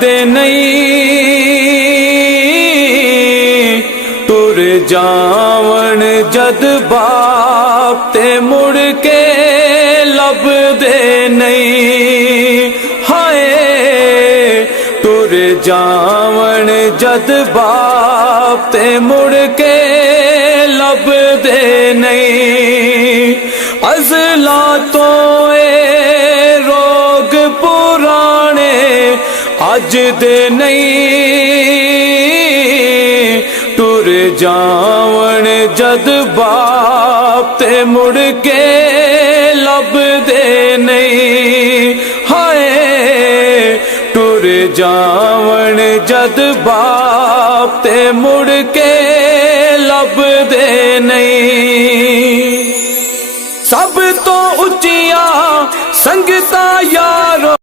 दे नहीं टुर जावन जद बाप ते मुड़ के लब दे नहीं हाय टुर जावन जद बाप ते मुड़ के लब दे नहीं अज़ला तो रोग पुराने अज दे नहीं टुर जावन जद बाप ते मुड़ के लब दे नहीं हाय टुर जावन जद बाप ते मुड़ के लब दे नहीं सब तो उचिया संगता